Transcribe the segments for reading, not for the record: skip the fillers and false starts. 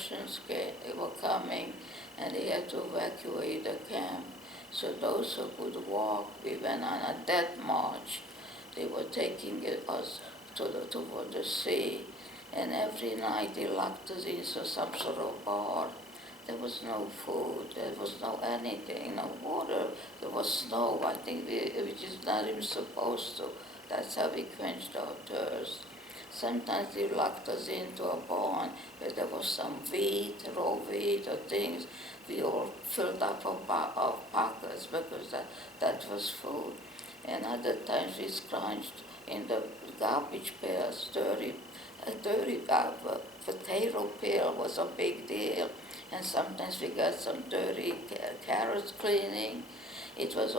Russians were coming, and they had to evacuate the camp. So those who could walk, we went on a death march. They were taking us toward the sea, and every night they locked us into some sort of bar. There was no food, there was no anything, no water, there was snow, I think which is not even supposed to. That's how we quenched our thirst. Sometimes they locked us into a barn where there was some wheat, raw wheat or things. We all filled up our pockets because that was food. And other times we scrounged in the garbage pails, a dirty potato peel was a big deal. And sometimes we got some dirty carrots cleaning. It was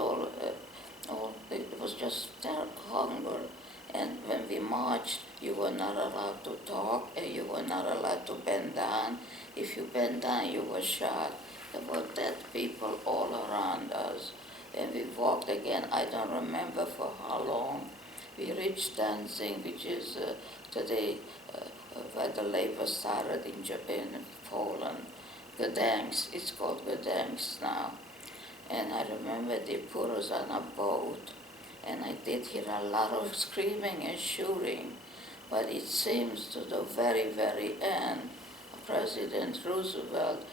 it was just terrible hunger. And when we marched, you were not allowed to talk, and you were not allowed to bend down. If you bent down, you were shot. There were dead people all around us. And we walked again, I don't remember for how long. We reached Danzig, which is today where the labor started in Japan and Poland. Gdansk, it's called Gdansk now. And I remember they put us on a boat, and I did hear a lot of screaming and shooting. But it seems to the very, very end, President Roosevelt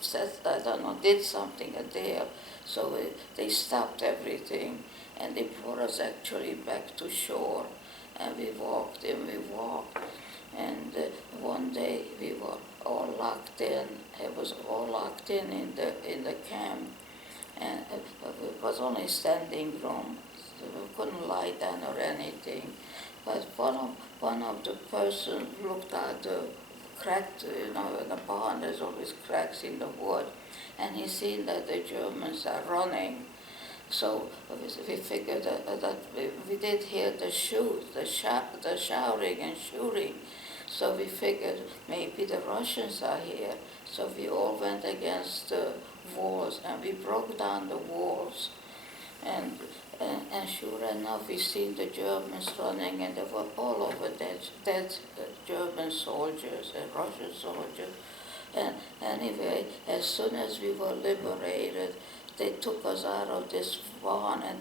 said, I don't know, did something there. So they stopped everything, and they brought us actually back to shore. And we walked and we walked. And one day we were all locked in. It was all locked in the camp, and it was only standing room. So we couldn't lie down or anything. But one of the person looked at the cracked, in the barn. There's always cracks in the wood, and he seen that the Germans are running. So we figured that we did hear the shouting and shooting. So we figured maybe the Russians are here. So we all went against the walls, and we broke down the walls. And sure enough, we seen the Germans running, and they were all over dead German soldiers and Russian soldiers. And anyway, as soon as we were liberated, they took us out of this barn, and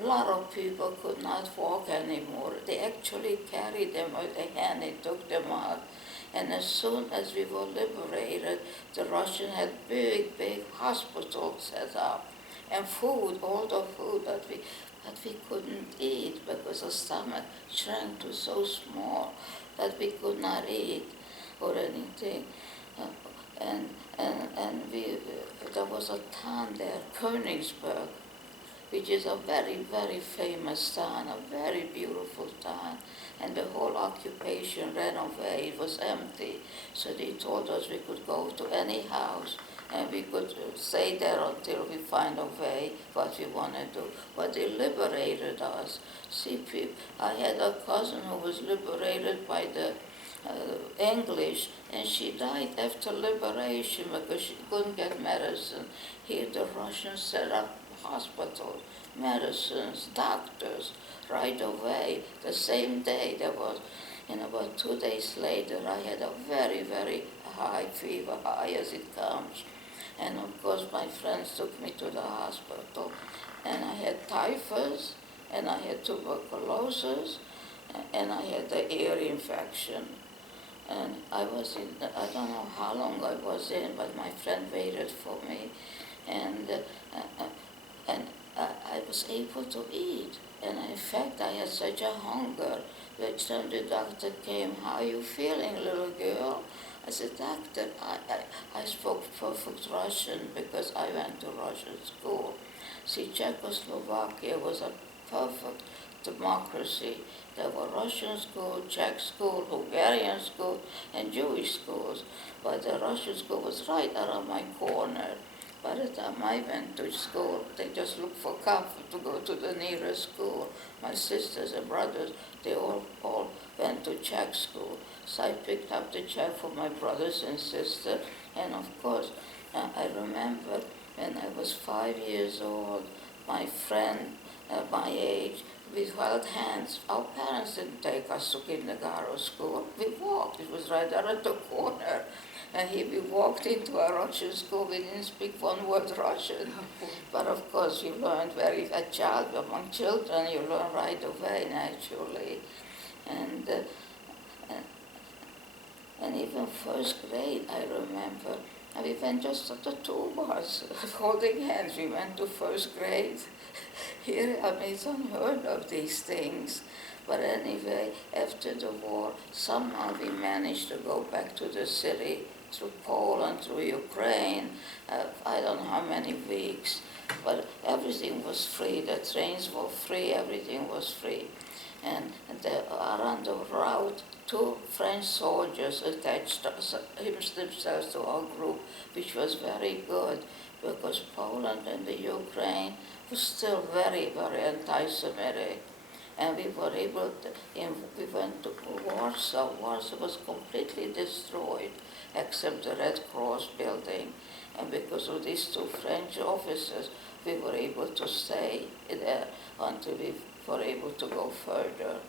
a lot of people could not walk anymore. They actually carried them with their hand, they took them out. And as soon as we were liberated, the Russians had big hospitals set up, and food, all the food that we couldn't eat because the stomach shrank to so small that we could not eat or anything. And there was a town there, Königsberg, which is a very, very famous town, a very beautiful town. And the whole occupation ran away, it was empty. So they told us we could go to any house and we could stay there until we find a way what we want to do. But they liberated us. See, I had a cousin who was liberated by the English, and she died after liberation because she couldn't get medicine. Here the Russians set up hospitals, medicines, doctors, right away. The same day there was, about 2 days later, I had a very, very high fever, high as it comes. And of course my friends took me to the hospital, and I had typhus, and I had tuberculosis, and I had the ear infection. And I was in, I don't know how long I was in, but my friend waited for me, and I was able to eat. And in fact, I had such a hunger. The time the doctor came, "How are you feeling, little girl?" I said, "Doctor, I spoke perfect Russian because I went to Russian school." See, Czechoslovakia was a perfect democracy. There were Russian school, Czech school, Hungarian school, and Jewish schools. But the Russian school was right around my corner. By the time I went to school, they just looked for comfort to go to the nearest school. My sisters and brothers, they all went to Czech school. So I picked up the Czech for my brothers and sisters. And of course, I remember when I was 5 years old, my friend at my age, we held hands. Our parents didn't take us to kindergarten or school. We walked. It was right there at the corner. And we walked into a Russian school. We didn't speak one word Russian. But of course, you learned a child among children, you learn right away, naturally. And, and even first grade, I remember, and we went just at the toolbox, holding hands. We went to first grade. Here, I mean, it's unheard of, these things. But anyway, after the war, somehow we managed to go back to the city through Poland, through Ukraine. I don't know how many weeks, but everything was free. The trains were free, everything was free. And around the route, 2 French soldiers attached themselves to our group, which was very good, because Poland and the Ukraine was still very, very anti-Semitic. And we were able to, we went to Warsaw. Warsaw was completely destroyed, except the Red Cross building. And because of these 2 French officers, we were able to stay there until we were able to go further.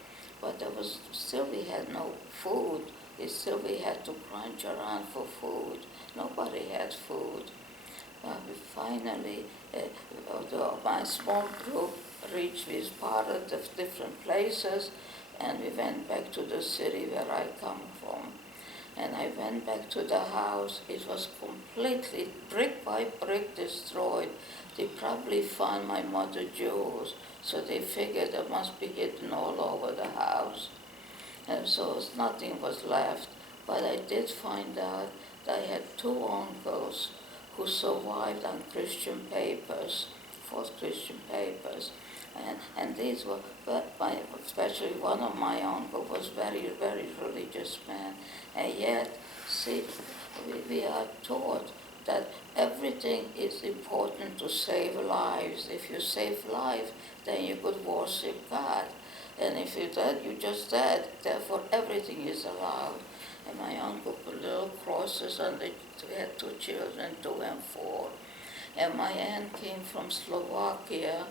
But there was still, we had no food. We had to crunch around for food. Nobody had food. We finally, my small group reached, we spotted the different places, and we went back to the city where I come from. And I went back to the house. It was completely, brick by brick, destroyed. They probably found my mother's jewels, so they figured they must be hidden all over the house. And so nothing was left. But I did find out that I had 2 uncles who survived on Christian papers, false Christian papers. And these were, especially one of my uncles was very, very religious man. And yet, see, we are taught that everything is important to save lives. If you save life, then you could worship God. And if you're dead, you're just dead. Therefore, everything is allowed. And my uncle put little crosses on the, we had 2 children, 2 and 4. And my aunt came from Slovakia,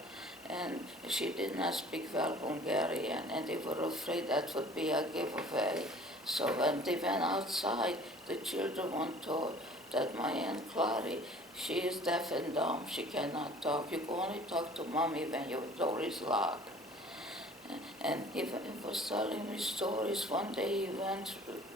and she did not speak well Hungarian, and they were afraid that would be a giveaway. So when they went outside, the children were told that my Aunt Clary, she is deaf and dumb, she cannot talk. You can only talk to mommy when your door is locked. And he was telling me stories. One day he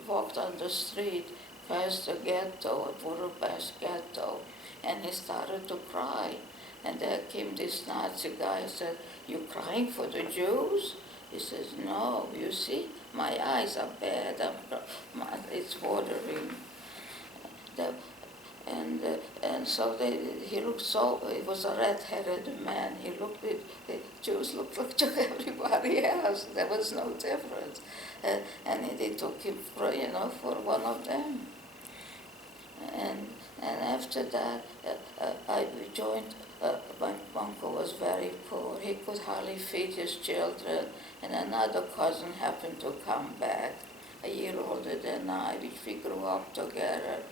walked on the street past the ghetto, Budapest ghetto, and he started to cry. And there came this Nazi guy and said, "You crying for the Jews?" He says, "No, you see, my eyes are bad, it's watering." And so he looked he was a red-headed man. The Jews looked like everybody else. There was no difference. And they took him for one of them. And after that, I joined, my uncle was very poor. He could hardly feed his children. And another cousin happened to come back, a year older than I, which we grew up together.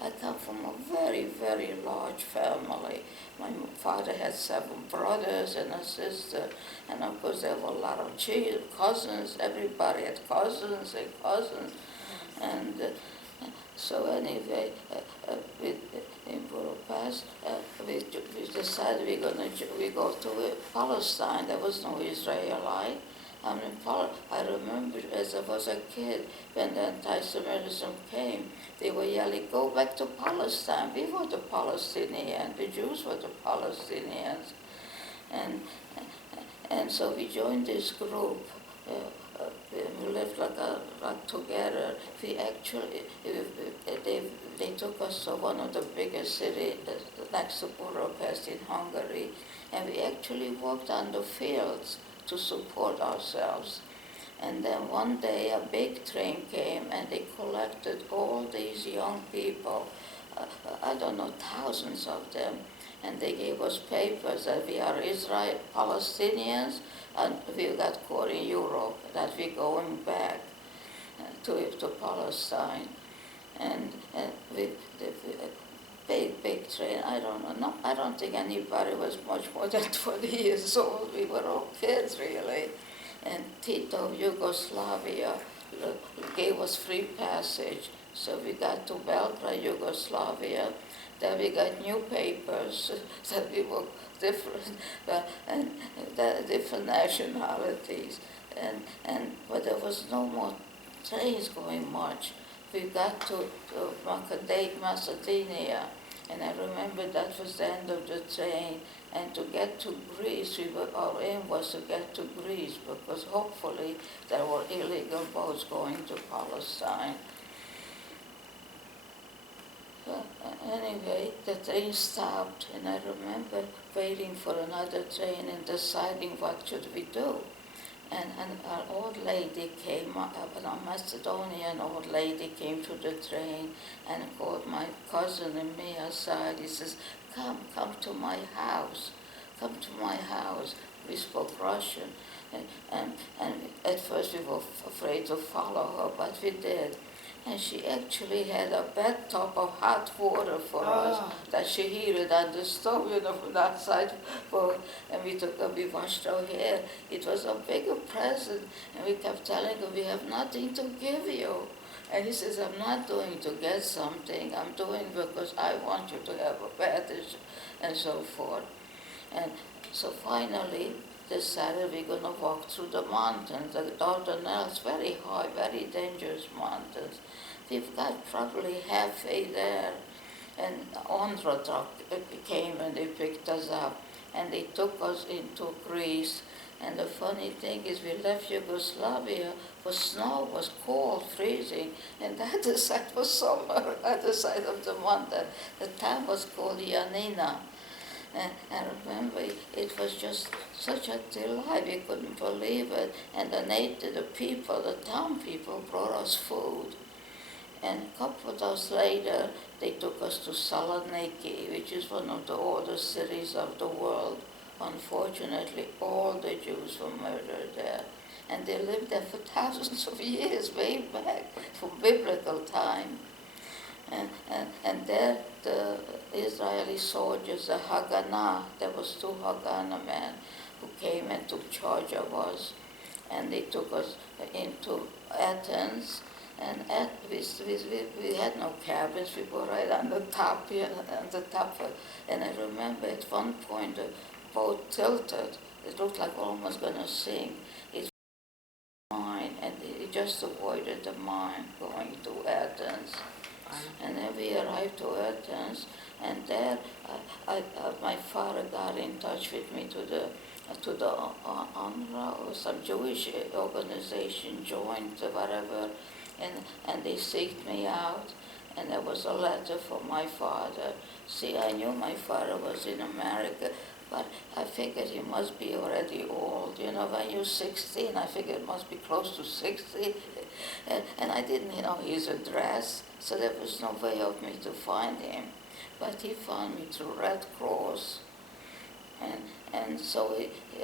I come from a very, very large family. My father had 7 brothers and a sister, and of course there were a lot of cousins. Everybody had cousins and cousins. And so anyway, in Budapest, we decided we go to Palestine. There was no Israelite. I remember as I was a kid, when the anti-Semitism came, they were yelling, "Go back to Palestine." We were the Palestinians, the Jews were the Palestinians. And so we joined this group. We lived like together. We actually, they took us to one of the biggest cities next to Budapest in Hungary, and we actually walked on the fields to support ourselves. And then one day a big train came and they collected all these young people, I don't know, thousands of them, and they gave us papers that we are Israel Palestinians and we got caught in Europe, that we're going back to Palestine. And big train. I don't know. No, I don't think anybody was much more than 20 years old. We were all kids, really. And Tito, Yugoslavia, gave us free passage. So we got to Belgrade, Yugoslavia. Then we got new papers that we were different, and different nationalities. But there was no more trains going much. We got to Macedonia, and I remember that was the end of the train. And to get to Greece, our aim was to get to Greece because hopefully there were illegal boats going to Palestine. Anyway, the train stopped, and I remember waiting for another train and deciding what should we do. And an old lady came, a Macedonian old lady came to the train and called my cousin and me aside. He says, come to my house, come to my house. We spoke Russian. And at first we were afraid to follow her, but we did. And she actually had a bathtub of hot water for us that she heated on the stove, from the outside. And we washed our hair. It was a bigger present. And we kept telling her, we have nothing to give you. And he says, I'm not doing to get something. I'm doing because I want you to have a bath and so forth. And so finally, decided we're going to walk through the mountains, the Dardanelles, very high, very dangerous mountains. We've got probably halfway there, and Ondra truck came and they picked us up, and they took us into Greece. And the funny thing is we left Yugoslavia, was snow, was cold, freezing, and the other side was summer, other side of the mountain. The town was called Yanina. And I remember it was just such a delight, we couldn't believe it. And the people, the town people brought us food. And a couple of days later, they took us to Saloniki, which is one of the oldest cities of the world. Unfortunately, all the Jews were murdered there. And they lived there for thousands of years, way back, from biblical time. And there the Israeli soldiers, the Haganah, there was 2 Haganah men who came and took charge of us. And they took us into Athens. And we had no cabins, we were right on the top, and I remember at one point the boat tilted. It looked like almost going to sink. It was a mine, and it just avoided the mine going to Athens. And then we arrived to Athens, and there my father got in touch with me to the UNRWA or some Jewish organization, joined whatever, and they seeked me out, and there was a letter from my father. See, I knew my father was in America, but I figured he must be already old. When you're 16, I figured it must be close to 60. And I didn't know his address, so there was no way of me to find him. But he found me through Red Cross. And so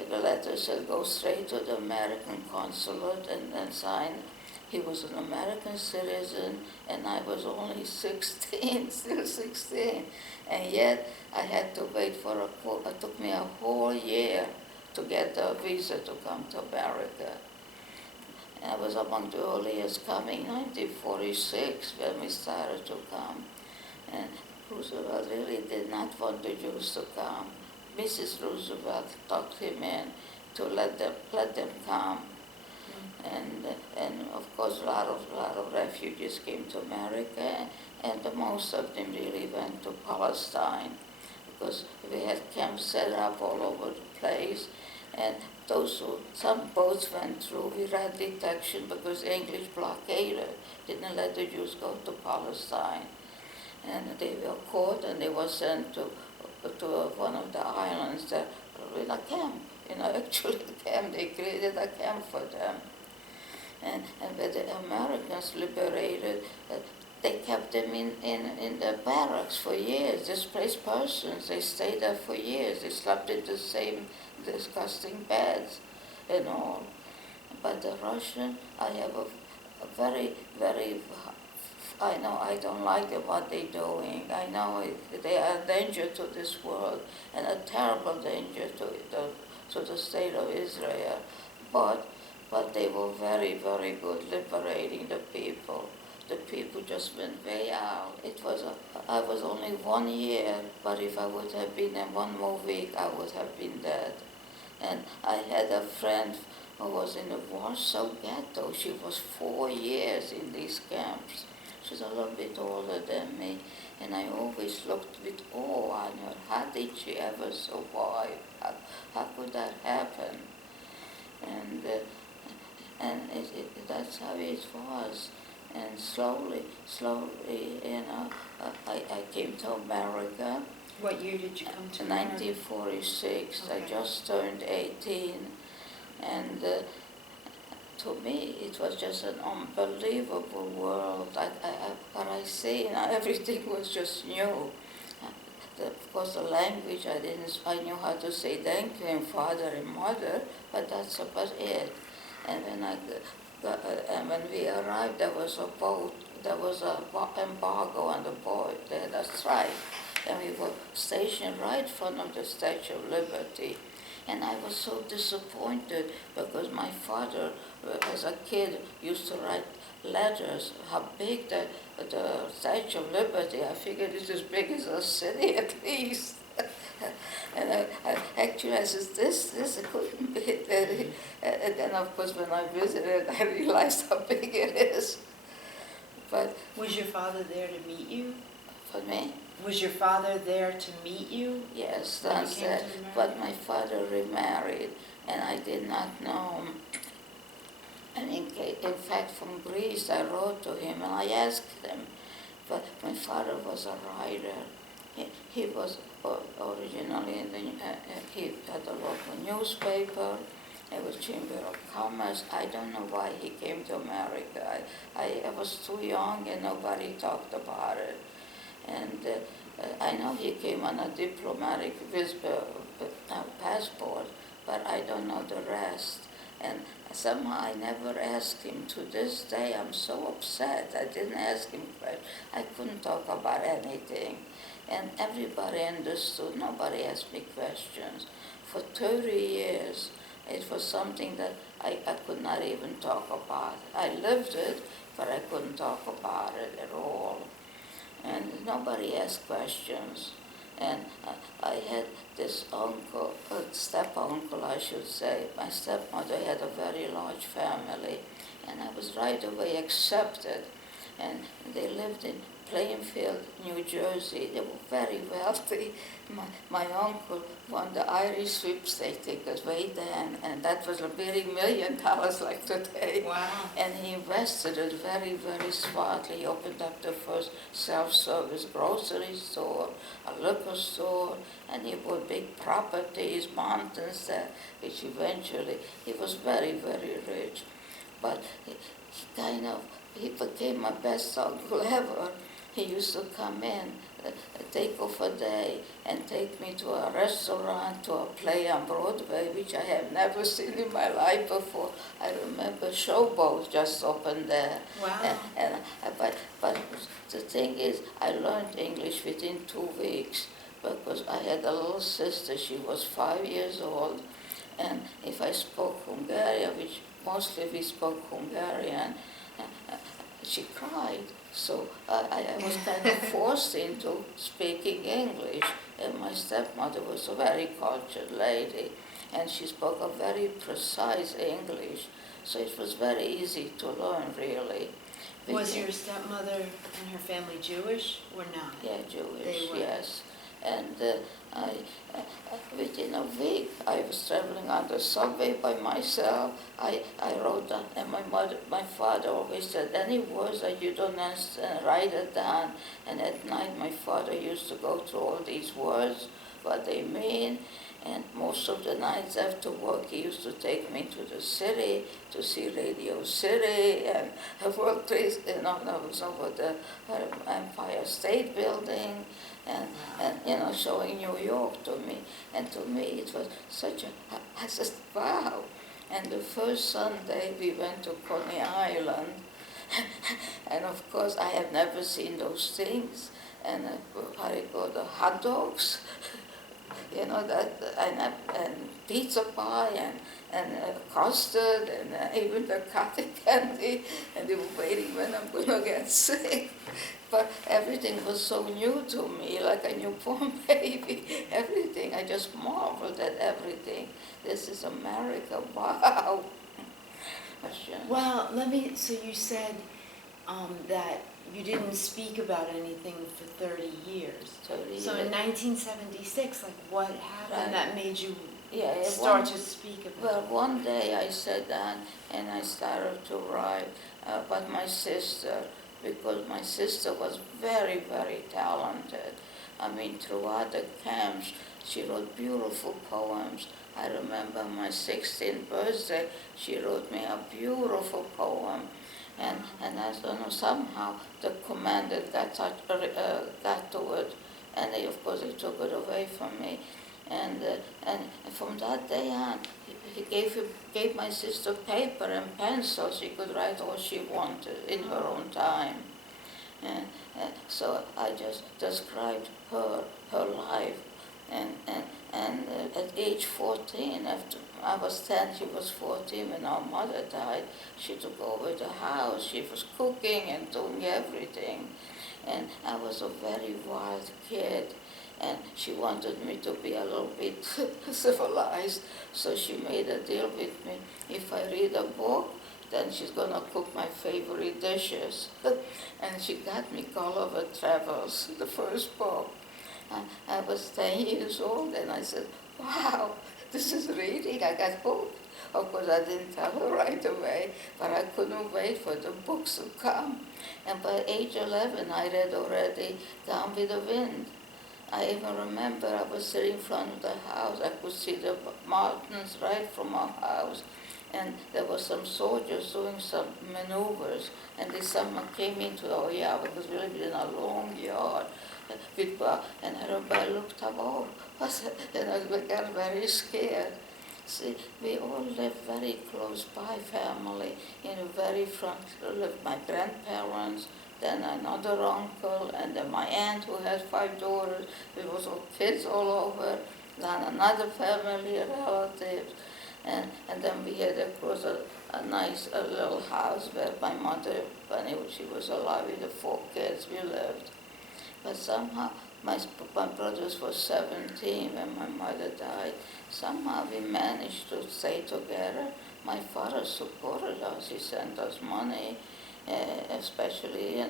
the letter said, go straight to the American consulate and sign. He was an American citizen, and I was only 16, still 16. And yet I had to wait it took me a whole year to get the visa to come to America. And I was among the earliest coming, 1946, when we started to come. And Roosevelt really did not want the Jews to come. Mrs. Roosevelt talked him in to let them come. And of course, a lot of refugees came to America, and most of them really went to Palestine, because we had camps set up all over the place. And some boats went through, we had detection because the English blockaded, didn't let the Jews go to Palestine. And they were caught, and they were sent to one of the islands that were in a camp. Actually the camp, they created a camp for them. And when the Americans liberated, they kept them in the barracks for years, displaced persons. They stayed there for years. They slept in the same disgusting beds and all. But the Russian, I have a very, very I know I don't like what they're doing. I know they are a danger to this world and a terrible danger to the state of Israel. But, but they were very, very good liberating the people. The people just went way out. I was only 1 year, but if I would have been in one more week, I would have been dead. And I had a friend who was in the Warsaw ghetto. She was 4 years in these camps. She's a little bit older than me. And I always looked with awe on her. How did she ever survive? How could that happen? And, that's how it was. And slowly, I came to America. What year did you come to In America? 1946. Okay. I just turned 18. And to me, it was just an unbelievable world. What I see, everything was just new. Of course, the language, I knew how to say thank you and father and mother, but that's about it. And when we arrived, there was a boat, there was an embargo on the boat, they had a strike, and we were stationed right in front of the Statue of Liberty. And I was so disappointed because my father, as a kid, used to write letters, how big the Statue of Liberty. I figured it's as big as a city at least. And I said, this couldn't be. And then, of course, when I visited, I realized how big it is. But was your father there to meet you? for me, Was your father there to meet you? yes, when you that's came it. to America? But my father remarried, and I did not know him. And in fact, from Greece, I wrote to him, and I asked him. But my father was a writer. He was originally he had a local newspaper. It was Chamber of Commerce. I don't know why he came to America. I was too young and nobody talked about it. And I know he came on a diplomatic passport, but I don't know the rest. And somehow I never asked him. To this day, I'm so upset. I didn't ask him questions. I couldn't talk about anything. And everybody understood. Nobody asked me questions. For 30 years, it was something that I could not even talk about. I lived it, but I couldn't talk about it at all. And nobody asked questions. And I had this uncle, step-uncle, I should say. My stepmother had a very large family, and I was right away accepted. And they lived in Plainfield, New Jersey. They were very wealthy. My uncle won the Irish sweepstakes tickets way then, and that was a very $1 million like today. Wow. And he invested it very, very smartly. He opened up the first self-service grocery store, a liquor store, and he bought big properties, mountains there, which eventually, he was very, very rich. But he became my best uncle ever. He used to come in, take off a day, and take me to a restaurant, to a play on Broadway, which I have never seen in my life before. I remember Showboat just opened there. Wow. But the thing is, I learned English within 2 weeks because I had a little sister. She was 5 years old, and if I spoke Hungarian, which mostly we spoke Hungarian, she cried. So I was kind of forced into speaking English. And my stepmother was a very cultured lady, and she spoke a very precise English. So it was very easy to learn, really. Was your stepmother and her family Jewish or not? Yeah, Jewish, They were. yes. And within a week, I was traveling on the subway by myself. I wrote down, and my father always said, any words that you don't understand, write it down. And at night, my father used to go through all these words, what they mean. And most of the nights after work, he used to take me to the city to see Radio City and World Trade, was over the Empire State Building, and showing New York to me. And to me, it was such I said, wow. And the first Sunday, we went to Coney Island, And of course, I have never seen those things. And how do you call the hot dogs? That and pizza pie and custard and even the cotton candy, and they were waiting when I'm gonna get sick. But everything was so new to me, like a newborn baby. Everything, I just marveled at everything. This is America, wow. Well, so you said that you didn't speak about anything for 30 years. 30 So years. in 1976, like what happened Right. that made you Yeah, start to speak about well, it? one day I sat down and I started to write about my sister, because my sister was very, very talented. I mean, throughout the camps, she wrote beautiful poems. I remember my 16th birthday, she wrote me a beautiful poem. And I don't know, somehow the commander got to it, and of course he took it away from me. And from that day on, he gave my sister paper and pencil. She could write all she wanted in her own time. And so I just described her life. And at age 14, after I was 10, she was 14 when our mother died. She took over the house. She was cooking and doing everything. And I was a very wild kid. And she wanted me to be a little bit civilized. So she made a deal with me. If I read a book, then she's going to cook my favorite dishes. And she got me Gulliver Travels, the first book. I was 10 years old, and I said, wow, this is reading. I got hooked. Of course, I didn't tell her right away, but I couldn't wait for the books to come. And by age 11, I read already Gone with the Wind. I even remember I was sitting in front of the house. I could see the mountains right from our house. And there were some soldiers doing some maneuvers. And someone came into our yard, because we lived in a long yard. And I remember I looked up, oh, what's it? And I got very scared. See, we all lived very close by family. In the very front lived my grandparents, then another uncle, and then my aunt who had 5 daughters. There was all kids all over, then another family relatives. And then we had across a nice little house where my mother, when she was alive with the 4 kids, we lived. But somehow, my brothers were 17 when my mother died. Somehow we managed to stay together. My father supported us. He sent us money, especially,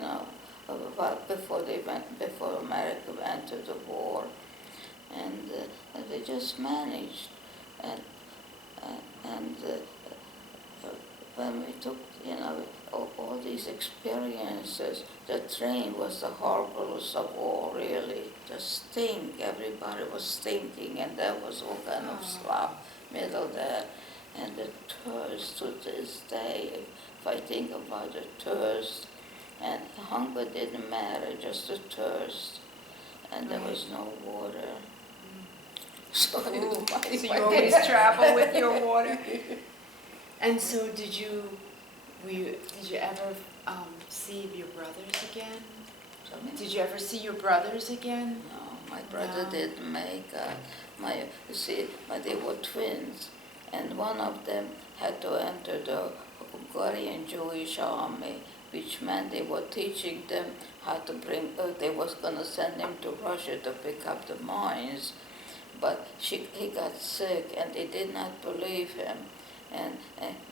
before America went to the war. And we just managed. And when we took, all these experiences, the train was the horriblest of all, really. The stink, everybody was stinking, and there was all kind of slop middle there. And the thirst to this day, if I think about the thirst, and hunger didn't matter, just the thirst. And there was no water. So you always travel with your water. And so did you ever see your brothers again? Did you ever see your brothers again? No, my brother didn't make they were twins, and one of them had to enter the Hungarian Jewish army, which meant they were teaching them how to they was going to send him to Russia to pick up the mines. But he got sick, and they did not believe him. And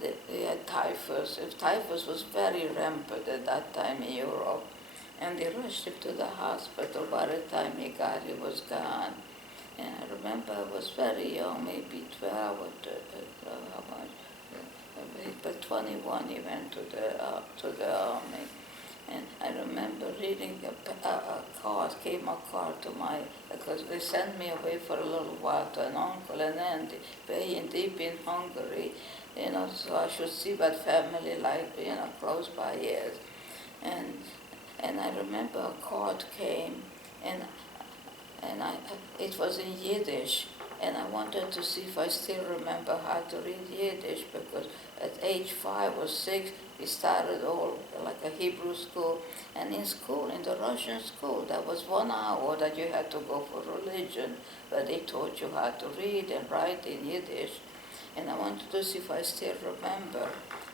they had typhus. Typhus was very rampant at that time in Europe. And they rushed him to the hospital. By the time he was gone. And I remember I was very young, maybe 12 or how much? But 21 he went to the army. And I remember reading a card to because they sent me away for a little while to an uncle and aunt, very deep in Hungary, so I should see what family life, close by is. And I remember a card came, and it was in Yiddish, and I wanted to see if I still remember how to read Yiddish, because at age 5 or 6, we started all like a Hebrew school, and in school, in the Russian school, there was 1 hour that you had to go for religion, where they taught you how to read and write in Yiddish, and I wanted to see if I still remember.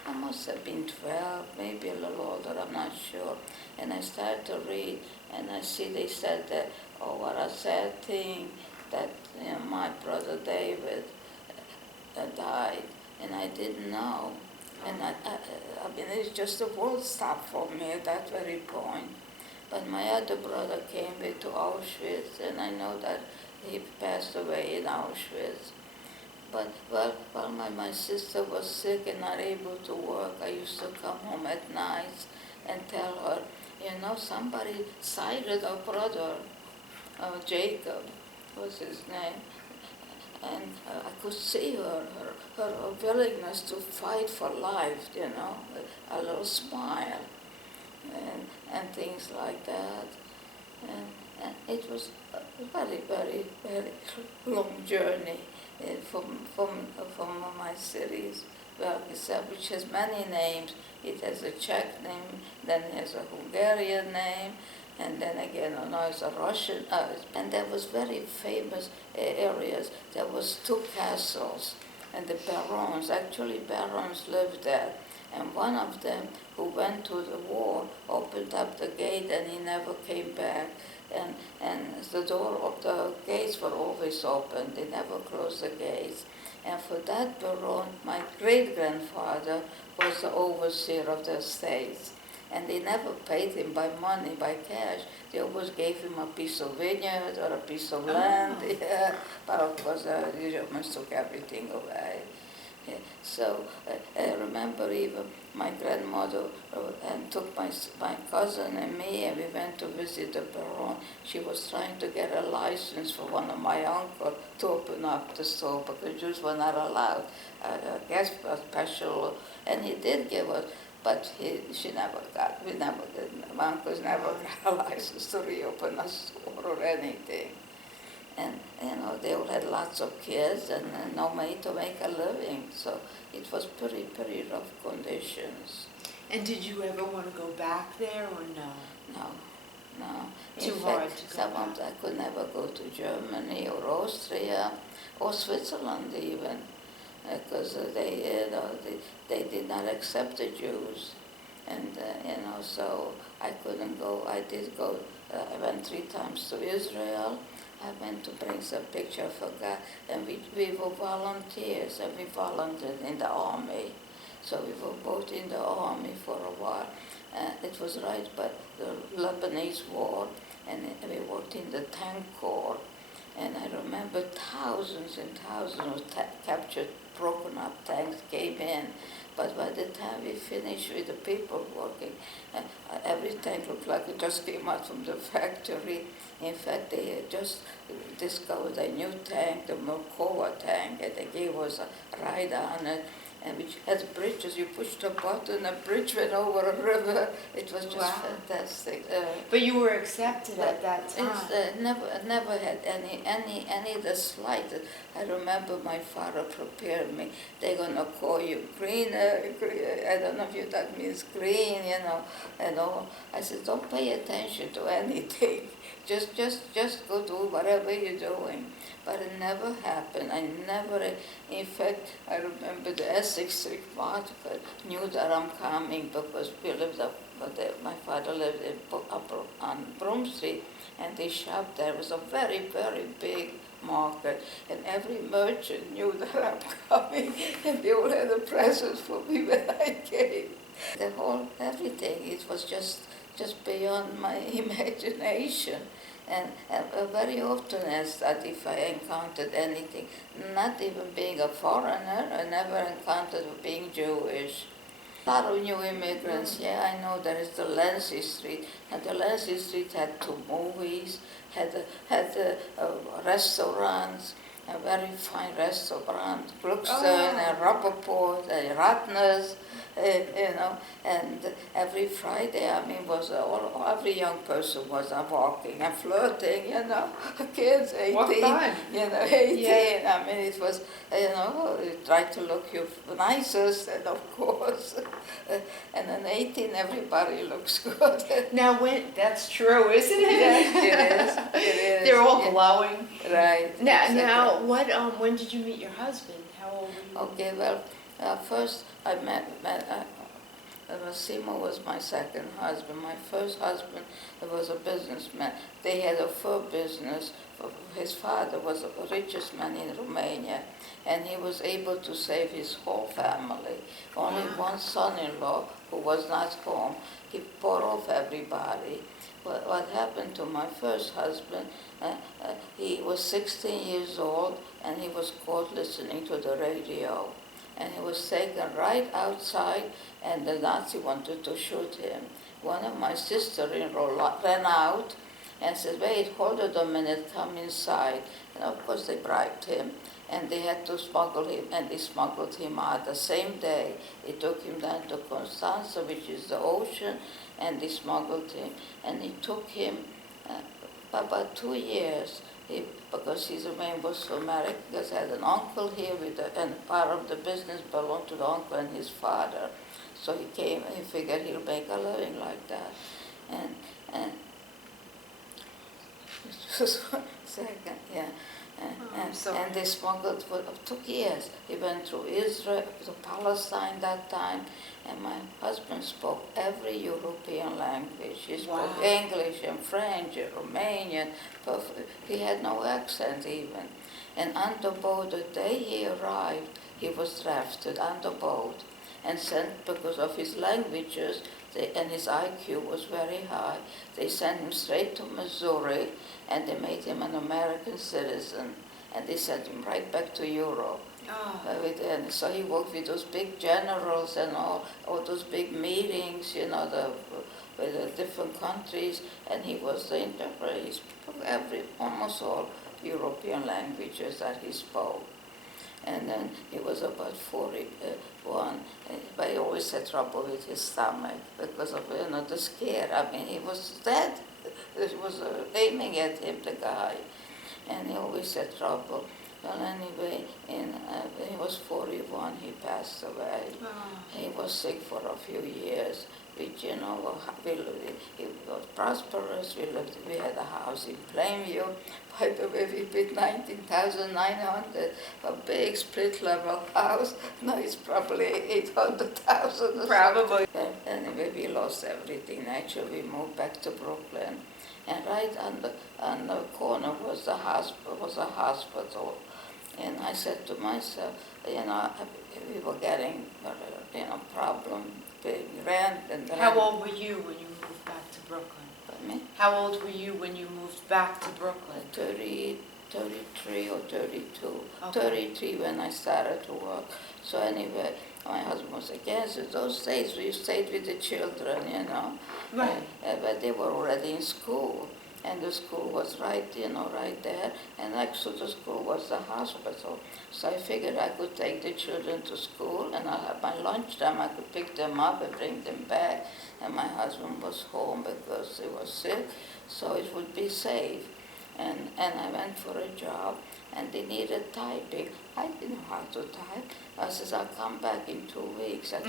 I must have been 12, maybe a little older, I'm not sure. And I started to read, and I see they said that, oh, what a sad thing that my brother David died, and I didn't know. And I mean, it's just the world stopped for me at that very point. But my other brother came with to Auschwitz, and I know that he passed away in Auschwitz. But while my sister was sick and not able to work, I used to come home at night and tell her, somebody sighted our brother, Jacob was his name. And I could see her willingness to fight for life, a little smile and things like that. And it was a very, very, very long journey from my cities, which has many names. It has a Czech name, then it has a Hungarian name, and then again, it's a Russian, and there was very famous areas. There was 2 castles, and the barons, actually barons lived there, and one of them, who went to the war, opened up the gate and he never came back, and the gates were always open, they never closed the gates. And for that baron, my great-grandfather was the overseer of the estates. And they never paid him by money, by cash. They always gave him a piece of vineyard or a piece of land. Yeah. But of course, the Germans took everything away. Yeah. So I remember even my grandmother and took my cousin and me, and we went to visit the baron. She was trying to get a license for one of my uncles to open up the store, because Jews were not allowed. I guess a special, and he did give us. But we never got, my uncles never got a license to reopen a store or anything. And, they all had lots of kids and no money to make a living. So it was pretty rough conditions. And did you ever want to go back there or no? No. Too hard to go Sometimes I could never go to Germany or Austria or Switzerland even. Because they did not accept the Jews, and so I couldn't go. I did go. I went 3 times to Israel. I went to bring some picture for God, and we were volunteers, and we volunteered in the army. So we were both in the army for a while. It was right by the Lebanese war, and we worked in the tank corps. And I remember thousands and thousands of captured, broken up tanks came in. But by the time we finished with the people working, every tank looked like it just came out from the factory. In fact, they had just discovered a new tank, the Connetquot tank, and they gave us a ride on it. And which has bridges. You pushed a button, a bridge went over a river. It was just fantastic. But you were accepted at that time. Never had any the slightest. I remember my father prepared me. They're gonna call you green. I don't know if that means green, and all. I said, don't pay attention to anything. Just go do whatever you're doing. But it never happened. In fact, I remember the Essex Street Market knew that I'm coming, because we lived my father lived on Broome Street, and they shopped there. It was a very, very big market, and every merchant knew that I'm coming, and they all had a present for me when I came. Everything, it was just beyond my imagination. And very often asked that if I encountered anything, not even being a foreigner, I never encountered being Jewish. A lot of new immigrants, I know there is the Lancy Street, and the Lancy Street had 2 movies, had restaurants, a very fine restaurant, Gluckstein and Rappaport and Ratner's, and every Friday, I mean, every young person was walking and flirting, kids, 18, What fun. 18, Yeah. I mean, it was, you try to look your nicest, and of course, and then 18, everybody looks good. Now, that's true, isn't it? Yeah, it is, it is. They're all glowing. Right. Now, Exactly. when did you meet your husband? How old were you? Okay, well, first I met Seymour was my second husband. My first husband was a businessman. They had a fur business. His father was the richest man in Romania, and he was able to save his whole family. Only one son-in-law who was not home. He bought off everybody. What happened to my first husband, he was 16 years old, and he was caught listening to the radio. And he was taken right outside, and the Nazi wanted to shoot him. One of my sister-in-law ran out and said, "Wait, hold it a minute, come inside." And of course they bribed him, and they had to smuggle him, and they smuggled him out the same day. They took him down to Constanza, which is the ocean, and they smuggled him. And it took him about 2 years. Because his man was from America, because he had an uncle here, and part of the business belonged to the uncle and his father. So he came, and he figured he'll make a living like that. And just 1 second, yeah. And they smuggled for 2 years. He went through Israel, to Palestine that time, and my husband spoke every European language. He spoke English and French and Romanian. He had no accent even. And on the boat, the day he arrived, he was drafted on the boat and sent, because of his languages, and his IQ was very high, they sent him straight to Missouri, and they made him an American citizen, and they sent him right back to Europe. And so he worked with those big generals and all those big meetings, with the different countries, and he was the interpreter. He spoke almost all European languages that he spoke. And then he was about 41, but he always had trouble with his stomach because of the scare. I mean, he was dead. It was aiming at him, the guy, and he always had trouble. Well, anyway, when he was 41, he passed away. He was sick for a few years, which, he was prosperous. We had a house in Plainview. By the way, we paid $19,900, a big split-level house. Now it's probably $800,000. Probably. Anyway, we lost everything. Actually, we moved back to Brooklyn, and right on the corner was a hospital. And I said to myself, we were getting, problem paying rent and rent. How old were you when you moved back to Brooklyn? Pardon me? How old were you when you moved back to Brooklyn? 33 or 32. Okay. 33 when I started to work. So anyway, my husband was against it. Those days we stayed with the children, Right. But they were already in school. And the school was right there, and next to the school was the hospital. So I figured I could take the children to school, and I'll have my lunchtime. I could pick them up and bring them back, and my husband was home because he was sick, so it would be safe. And I went for a job, and they needed typing. I didn't know how to type. I said, I'll come back in 2 weeks. I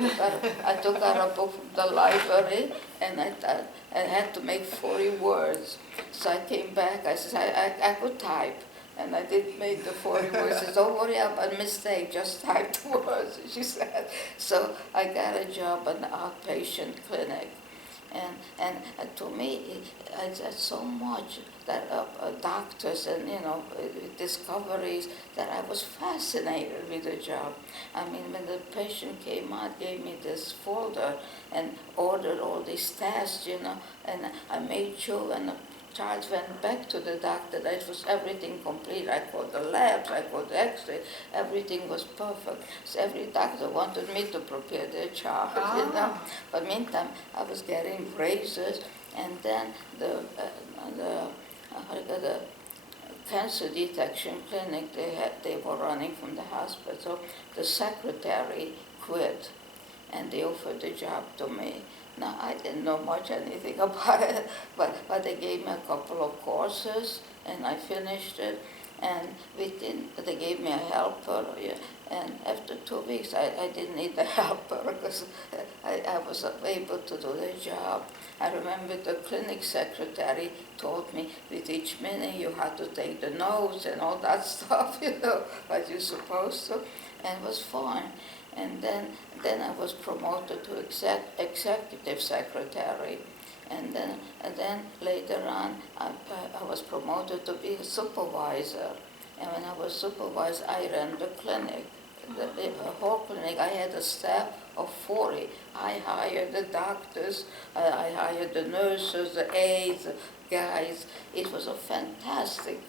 took out a book from the library, and I had to make 40 words. So I came back. I said, I could type. And I did make the 40 words. She said, don't worry about mistake, just type the words, she said. So I got a job at an outpatient clinic. And to me, it's so much that doctors and discoveries that I was fascinated with the job. I mean, when the patient came out, gave me this folder and ordered all these tests, and I made sure when the child went back to the doctor that it was everything complete. I called the labs, I called the X-ray, everything was perfect. So every doctor wanted me to prepare their child, But meantime, I was getting raises, and then the cancer detection clinic they were running from the hospital, the secretary quit, and they offered the job to me. Now, I didn't know much anything about it, but they gave me a couple of courses, and I finished it. And they gave me a helper, yeah, and after 2 weeks, I didn't need the helper because I was able to do the job. I remember the clinic secretary told me with each minute you had to take the notes and all that stuff, what you're supposed to, and it was fine. And then I was promoted to executive secretary. And then later on, I was promoted to be a supervisor. And when I was supervisor, I ran the clinic, the whole clinic. I had a staff of 40. I hired the doctors, I hired the nurses, the aides, the guys. It was a fantastic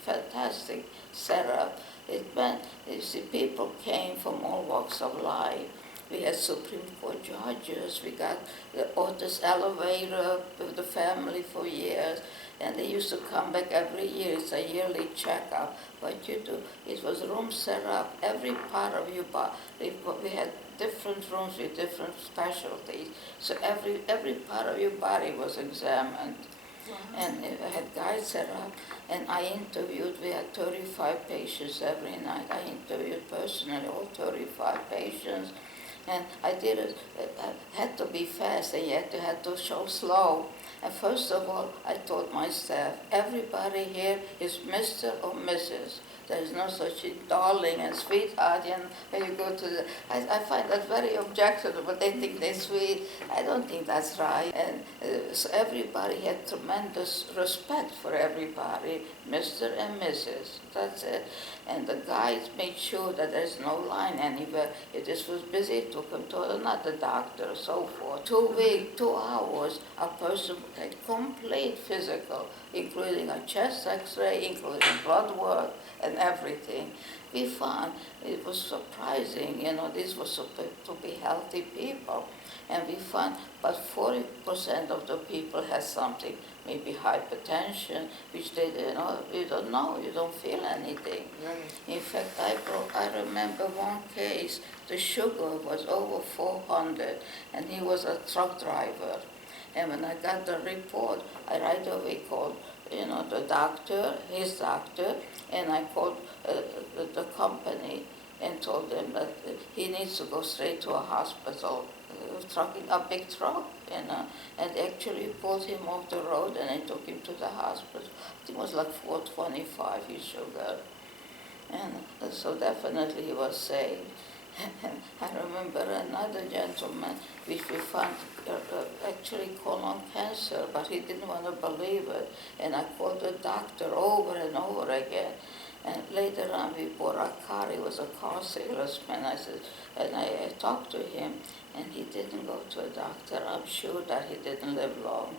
setup. It meant, you see, people came from all walks of life. We had Supreme Court judges. We got the Otis elevator with the family for years. And they used to come back every year. It's a yearly checkup. What you do, it was room set up. Every part of your body, we had different rooms with different specialties. So every part of your body was examined. Wow. And I had guys set up, and I interviewed, we had 35 patients every night. I interviewed personally all 35 patients. And I did it, I had to be fast, and yet you had to show slow. And first of all, I told my staff, everybody here is Mr. or Mrs. There is no such thing, darling and sweetheart, and when you go to the, I find that very objectionable. They think they're sweet. I don't think that's right. And so everybody had tremendous respect for everybody, Mr. and Mrs. That's it. And the guys made sure that there's no line anywhere. If this was busy, took them to another doctor, or so forth. 2 hours, a person had complete physical, including a chest x-ray, including blood work, and everything. We found it was surprising, these were supposed to be healthy people. And we found about 40% of the people had something, maybe hypertension, which they you don't know, you don't feel anything. Right. In fact, I remember one case, the sugar was over 400, and he was a truck driver. And when I got the report, I right away called the doctor, his doctor, and I called the company and told them that he needs to go straight to a hospital, trucking a big truck, and they actually pulled him off the road and they took him to the hospital. I think it was like 425 his sugar, and so definitely he was saved. I remember another gentleman which we found actually colon cancer, but he didn't want to believe it. And I called the doctor over and over again. And later on we bought a car. He was a car salesman. I talked to him, and he didn't go to a doctor. I'm sure that he didn't live long,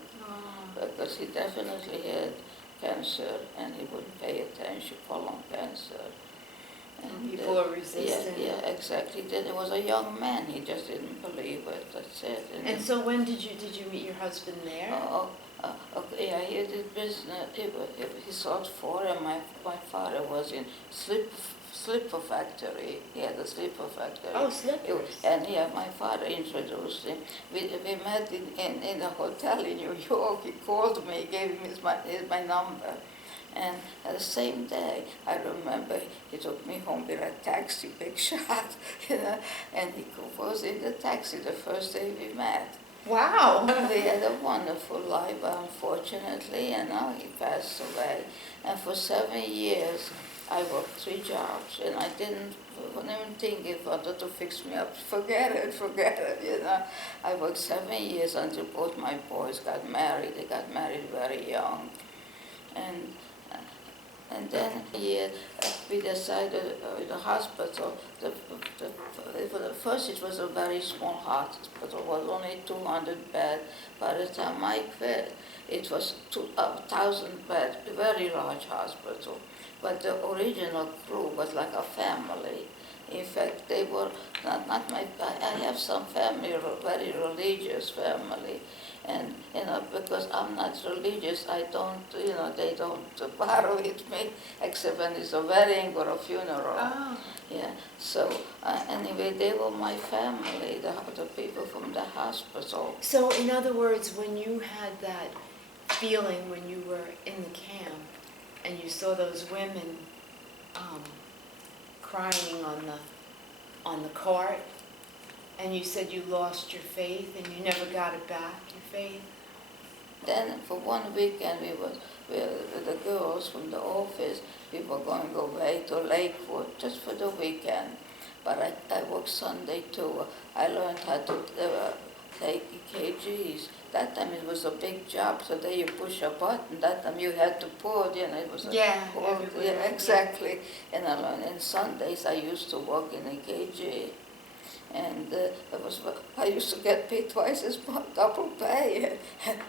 because he definitely had cancer, and he wouldn't pay attention, colon cancer. And people are resistant. Yeah, exactly. Then it was a young man. He just didn't believe it. That's it. And so when did you meet your husband there? Okay, yeah, he did business. He sold for, and my father was in slipper factory. He had a slipper factory. Oh, slippers. And yeah, my father introduced him. We met in a hotel in New York. He called me, gave him my number. And the same day, I remember he took me home with a taxi, big shot, and he was in the taxi the first day we met. Wow. We had a wonderful life, but unfortunately, he passed away. And for 7 years, I worked 3 jobs, and I didn't even think he wanted to fix me up. Forget it, I worked 7 years until both my boys got married. They got married very young. And then we decided in the hospital, first it was a very small hospital, it was only 200 beds. By the time I quit, it was 1,000 beds, a very large hospital. But the original crew was like a family. In fact, they were not my, I have some family, very religious family. And, because I'm not religious, I don't, they don't bother with me, except when it's a wedding or a funeral. Oh. Yeah, so anyway, they were my family, the people from the hospital. So in other words, when you had that feeling when you were in the camp and you saw those women crying on the cart, and you said you lost your faith and you never got it back, your faith? Then for one weekend with the girls from the office, we were going away to Lakewood just for the weekend. But I worked Sunday too. I learned how to take EKGs. That time it was a big job, so there you push a button. That time you had to put, it was everywhere. exactly. And I learned, and Sundays I used to work in EKG. And I used to get paid twice as much, double pay,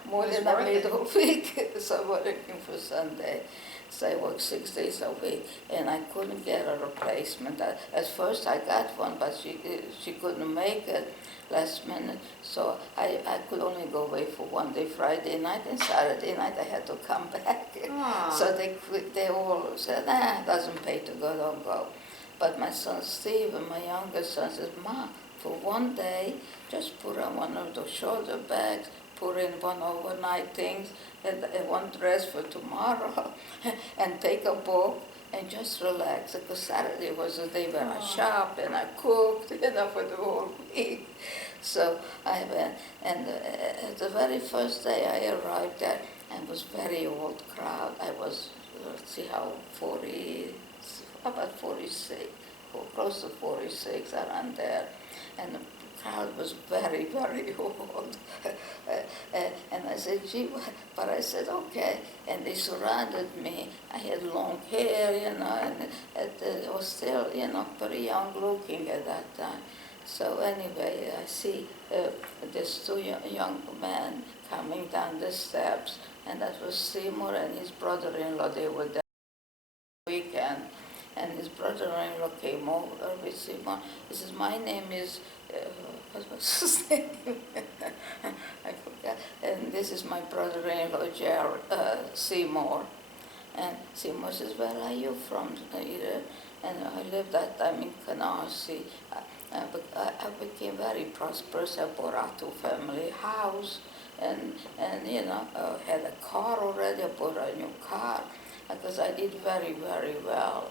more than I made a week. So I was working for Sunday. So I worked 6 days a week, and I couldn't get a replacement. At first I got one, but she couldn't make it last minute. So I could only go away for one day, Friday night, and Saturday night I had to come back. Aww. So they all said, it doesn't pay to go, don't go. But my son Steve and my youngest son said, Ma, for one day, just put on one of those shoulder bags, put in one overnight things, and one dress for tomorrow, and take a book and just relax. Because Saturday was the day when I shopped and I cooked, for the whole week. So I went, and the very first day I arrived there, and was very old crowd. I was, let's see how, about 46, or close to 46, around there. And the crowd was very, very old. And I said, gee, but I said, okay. And they surrounded me. I had long hair, and I was still, pretty young looking at that time. So anyway, I see these two young men coming down the steps, and that was Seymour and his brother-in-law. They were there weekend, and his brother-in-law came over with Seymour. He says, my name is, what was his name? I forgot. And this is my brother-in-law, Seymour. And Seymour says, where are you from? And I lived that time in Canarsie. I became very prosperous. I bought a two-family house, and had a car already. I bought a new car, because I did very, very well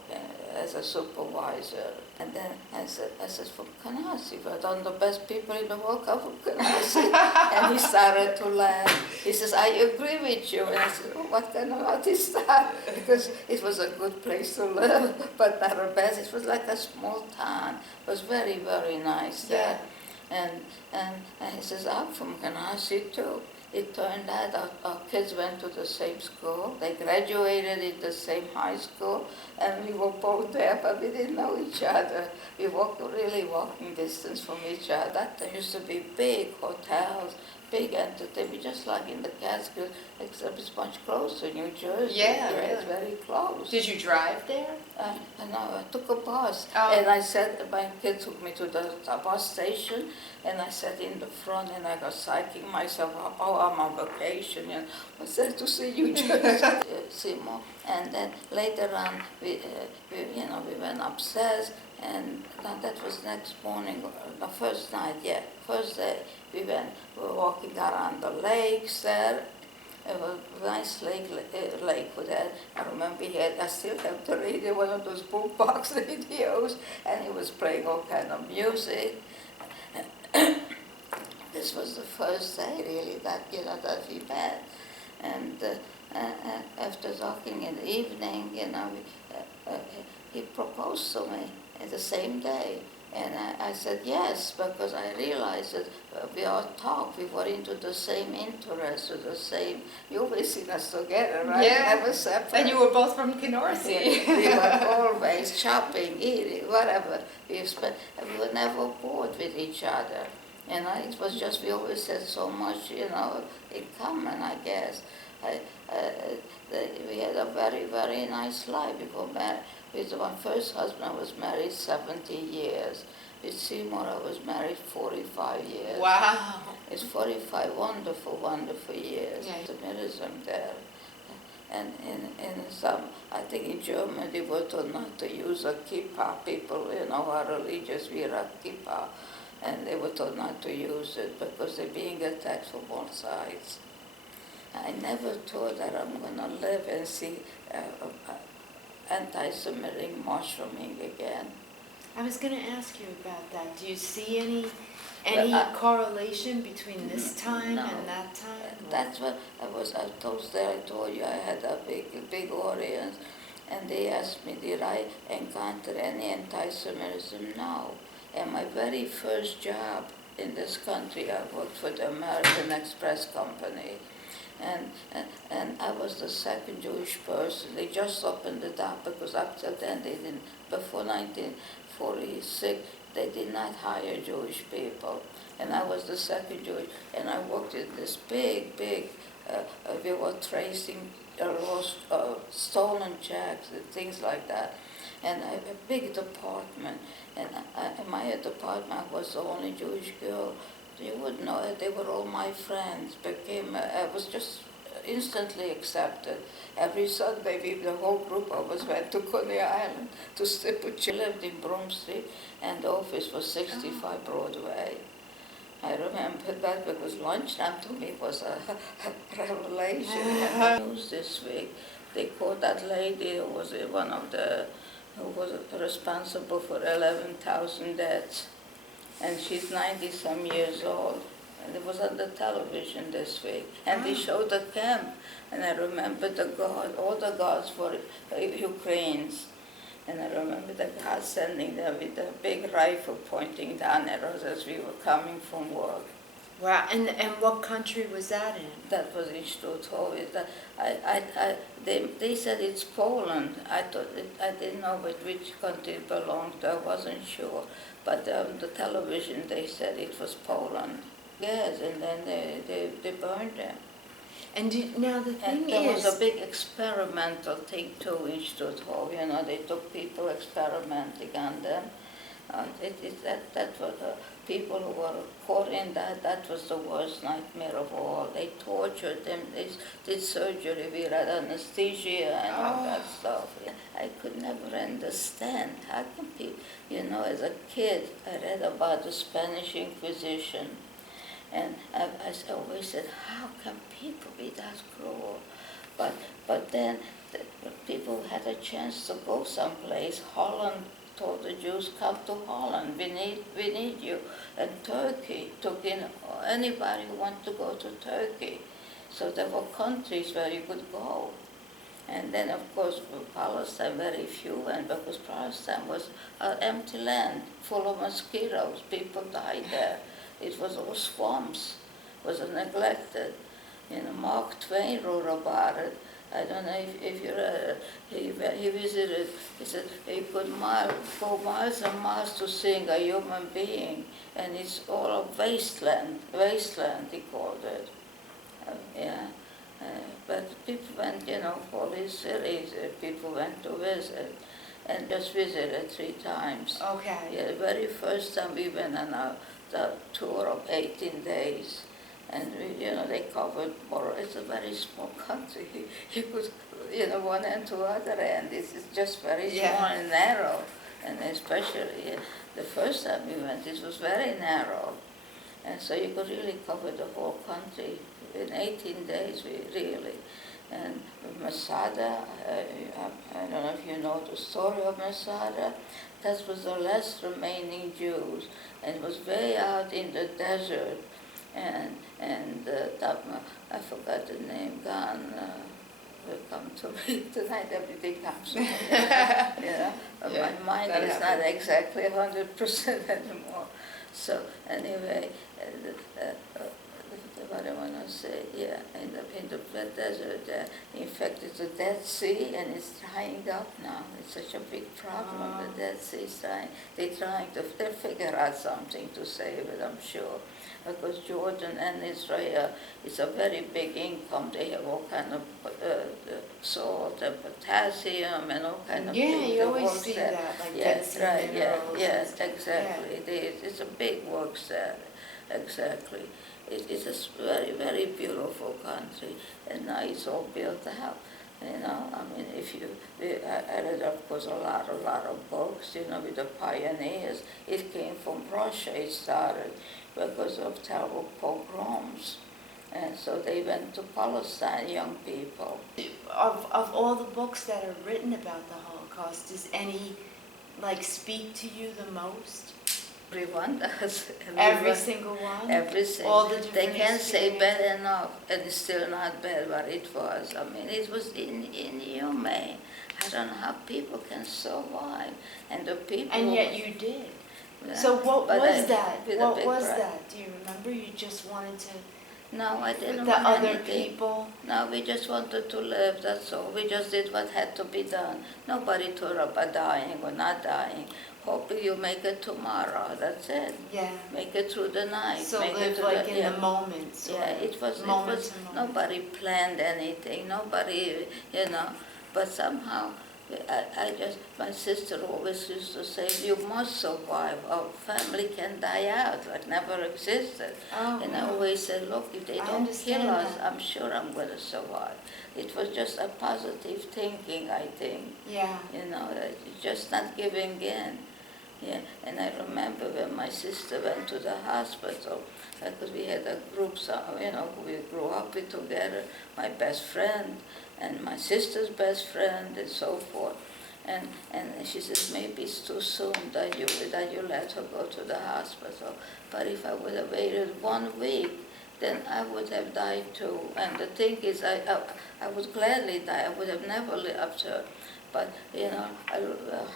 as a supervisor. And then I said, from Canarsie, but I'm the best people in the world come from Canarsie. And he started to laugh. He says, I agree with you. And I said, oh, what kind of art is that? Because it was a good place to live, but not the best. It was like a small town. It was very, very nice there. And he says, I'm from Canarsie too. It turned out our kids went to the same school. They graduated in the same high school, and we were both there, but we didn't know each other. We walked really walking distance from each other. There used to be big hotels, big entertainment, just like in the Catskills, except it's much closer, New Jersey. Yeah, really. It's very close. Did you drive there? No, I took a bus, Oh. and I sat, my kid took me to the bus station, and I sat in the front, and I was psyching myself up, oh, I'm on vacation, I said to see you, Seymour. And then later on, we went upstairs, and that was next morning, the first night, first day, we were walking around the lakes there. It was a nice lake with that. I remember I still have the radio, one of those boombox radios, and he was playing all kind of music. This was the first day really that we met. And after talking in the evening, he proposed to me the same day. And I said yes, because I realized that we all talked, we were into the same interests, the same, you always seen us together, right? Yeah. Never separate. And you were both from Canarsie. We were always shopping, eating, whatever. We were never bored with each other. It was just, we always had so much, in common, I guess. We had a very, very nice life. We were married. With my first husband was married 70 years. With Seymour, I was married 45 years. Wow. It's 45 wonderful, wonderful years. Yeah. Antisemitism there. And in some, I think in Germany, they were told not to use a kippah. People, who are religious, wear a kippah. And they were told not to use it because they're being attacked from both sides. I never thought that I'm going to live and see anti-Semitic mushrooming again. I was going to ask you about that. Do you see any Well, correlation between this time no. and that time? That's what I told you I had a big audience, and they asked me, did I encounter any anti-Semitism? No. And my very first job in this country, I worked for the American Express Company. And I was the second Jewish person. They just opened it up because up till then they didn't, before 1946, they did not hire Jewish people. And I was the second Jewish, and I worked in this big, we were tracing lost, stolen checks and things like that. And a big department, and in my department I was the only Jewish girl. You would know it, they were all my friends, I was just instantly accepted. Every Sunday, the whole group of us went to Coney Island to sleep with children. Lived in Broome Street, and the office was 65 Broadway. I remember that because lunchtime to me was a revelation. News this week, they caught that lady who was who was responsible for 11,000 deaths. And she's 90-some years old. And it was on the television this week. And they showed the camp. And I remember all the guards were Ukrainians. And I remember the guard sending them with a big rifle pointing down at us as we were coming from work. Wow, and what country was that in? That was in Stutthof. They said it's Poland. I didn't know which country it belonged to. I wasn't sure. But on the television they said it was Poland. Yes, and then they burned them. And now the thing and there was a big experimental thing too in Stutthof. They took people experimenting on them. That was people who were caught in that was the worst nightmare of all. They tortured them, they did surgery, we had anesthesia and all that stuff. I could never understand how can people, as a kid I read about the Spanish Inquisition, and I always said, how can people be that cruel? But then people had a chance to go someplace. Holland told the Jews, come to Holland, we need you. And Turkey took in anybody who wanted to go to Turkey. So there were countries where you could go. And then, of course, Palestine, very few went because Palestine was an empty land full of mosquitoes. People died there. It was all swamps. It was neglected. Mark Twain wrote about it. I don't know if you read it. He visited, he said he could go miles and miles to seeing a human being, and it's all a wasteland, he called it. But people went, for these cities, people went to visit, and just visited 3 times. Okay. Yeah, the very first time we went on the tour of 18 days. And they covered it's a very small country. You could, one end to other end. It's just very small and narrow. And especially the first time we went, it was very narrow. And so you could really cover the whole country in 18 days, really. And Masada, I don't know if you know the story of Masada. That was the last remaining Jews. And it was way out in the desert. And I forgot the name, gone, will come to me tonight, everything comes to me. My mind is not exactly 100% anymore. So anyway, what I want to say, yeah, in the Flat Desert, in fact, it's a Dead Sea, and it's drying up now. It's such a big problem. The Dead Sea is drying. They figure out something to save it, I'm sure, because Jordan and Israel, it's a very big income. They have all kind of salt and potassium and all kind of things. You always see that, like Dead Sea minerals. Yes, exactly. It's a big work there, exactly. It's a very, very beautiful country, and now it's all built out. I mean, I read, of course, a lot of books, with the pioneers. It came from Russia, it started because of terrible pogroms. And so they went to Palestine, young people. Of all the books that are written about the Holocaust, does any, speak to you the most? Everyone does. Every single one? Every single. All the different They can't say bad experiences? enough, and it's still not bad what it was. I mean, it was inhumane. I don't know how people can survive. And the people... And yet you did. Yeah. So what But was that? with a What big was pride. that? Do you remember? You just wanted to... No, I didn't The want other anything. people? No, we just wanted to live, that's all. We just did what had to be done. Nobody thought about dying or not dying. Hopefully you make it tomorrow, that's it. Yeah. Make it through the night. So make live it like through in the moments. Yeah, it was, nobody planned anything, nobody, but somehow, my sister always used to say, you must survive, our family can die out, like never existed. Oh, And I wow. always said, look, if they I don't kill understand us, that. I'm sure I'm going to survive. It was just a positive thinking, I think, Yeah. just not giving in. Yeah, and I remember when my sister went to the hospital, because we had a group, we grew up with together, my best friend and my sister's best friend and so forth. And she says, maybe it's too soon that you let her go to the hospital. But if I would have waited 1 week, then I would have died too. And the thing is, I would gladly die. I would have never lived her. But,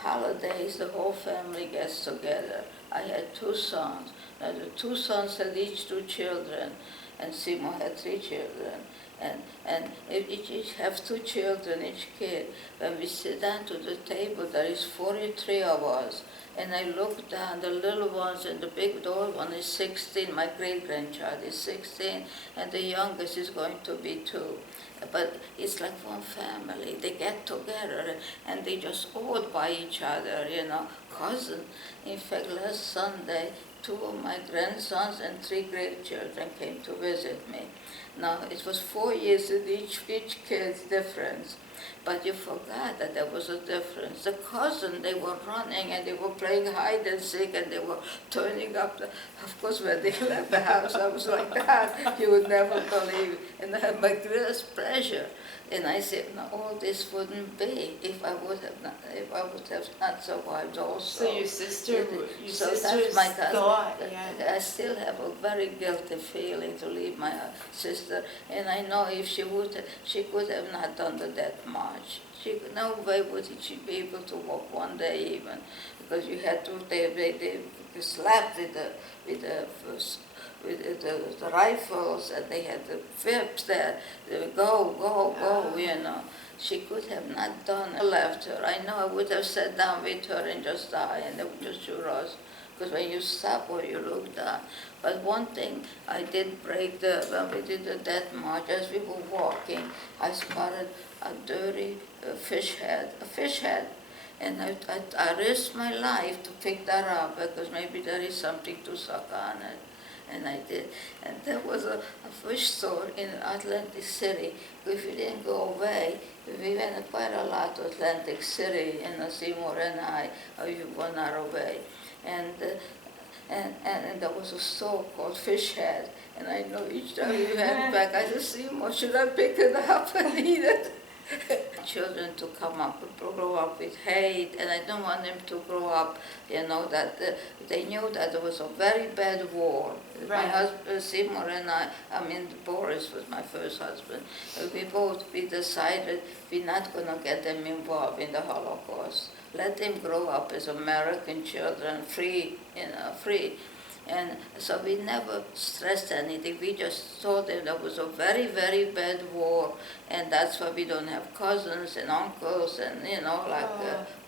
holidays, the whole family gets together. I had 2 sons. Now, the 2 sons had each 2 children, and Seymour had 3 children. And each have 2 children, each kid. When we sit down to the table, there is 43 of us. And I look down, the little ones and the old one is 16, my great-grandchild is 16, and the youngest is going to be 2. But it's like one family. They get together and they just awed by each other, cousin. In fact, last Sunday, 2 of my grandsons and 3 grandchildren came to visit me. Now, it was 4 years in each kid's difference. But you forgot that there was a difference. The cousin, they were running and they were playing hide and seek and they were turning up. Of course, when they left the house, I was like that. You would never believe. And I had my greatest pleasure. And I said, no, all this wouldn't be if I would have not survived also. So your sister's thought. yeah. I still have a very guilty feeling to leave my sister, and I know if she could have not done the death march. No way would she be able to walk one day even, because you had to. They slapped with the rifles, and they had the whips there. They would go. She could have not done it. Left her. I know I would have sat down with her and just died, and they would just shoot us. Because when you stop or you look down. But one thing I did break when we did the death march, as we were walking, I spotted a dirty fish head. And I risked my life to pick that up because maybe there is something to suck on it. And I did. And there was a fish store in Atlantic City. If you didn't go away, we went quite a lot to Atlantic City, Seymour and I, you were not away. And there was a store called Fish Head. And I know each time we went back, I said, Seymour, should I pick it up and eat it? Children to grow up with hate, and I don't want them to grow up, that they knew that there was a very bad war. Right. My husband, Seymour, and Boris was my first husband. We decided we're not going to get them involved in the Holocaust. Let them grow up as American children, free. And so we never stressed anything. We just told them there was a very, very bad war, and that's why we don't have cousins and uncles and, like